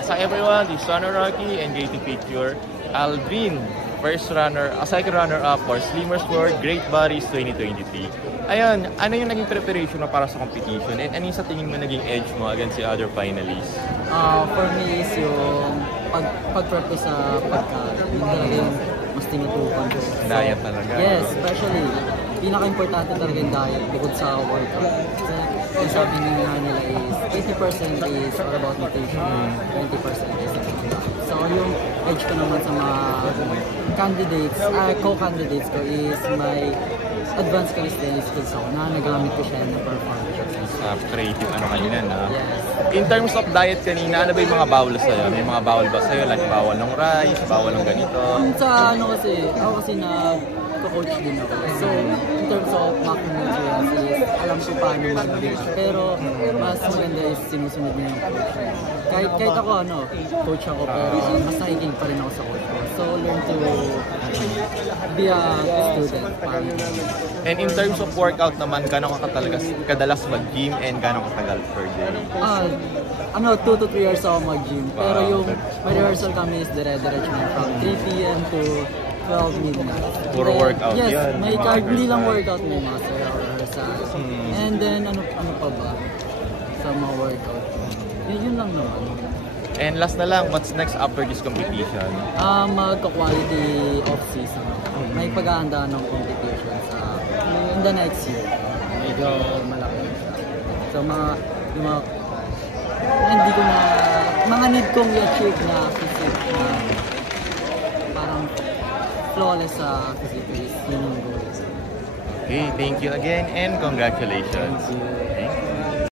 Yes, hi everyone, this is Runner Rocky and great to feature Aldrin, second runner-up for Slimmers World Great Bodies 2023. Ayun, ano yung naging preparation mo para sa competition and ano yung sa tingin mo naging edge mo against the other finalists? For me is yung pag-prep ko sa pagkain. Yung talaga yung mas tinutukan ko. Diet talaga. Yes, especially, pinaka-importante talaga yung diet bukod sa workout. Yung sabi nga nila is 80% is all about nutrition, 20% is about. So yung edge ko naman sa mga candidates, co-candidates ko is may advanced calisthenics skills ako na nagamit ko siya na performance. Creative kanina na. Yes. In terms of diet kanina, ano ba yung mga bawal sa'yo? May mga bawal ba sa'yo? Like bawal ng rice, bawal ng ganito? Sa ano kasi, ako kasi coach din ako. So, in terms of macronutrients is alam ko paano mag-build. Pero, mas maganda is sinusunod niya yung coach. Kahit ako coach ako, pero mas nakikinig pa rin ako sa coach ko. So, learn to be a student. And in terms of workout naman, gano'n ka kadalas mag-gym and gano'n katagal per day? 2 to 3 hours ako mag-gym. Pero yung may rehearsal kami is dire-diretso na from 3 p.m. to 12 midnight. Puro workout yes, yan. May hindi lang workout, may mga rehearsal. And then, ano pa ba? Sa mga workout. Yun lang naman. And last na lang, what's next after this competition? Magka-quality off-season. May pag-aanda ng competition in the next year. Medyo malaki. So, mga need kong i-achieve na physique na parang flawless sa physique is yun yung goal. Okay, thank you again and congratulations. Thank you.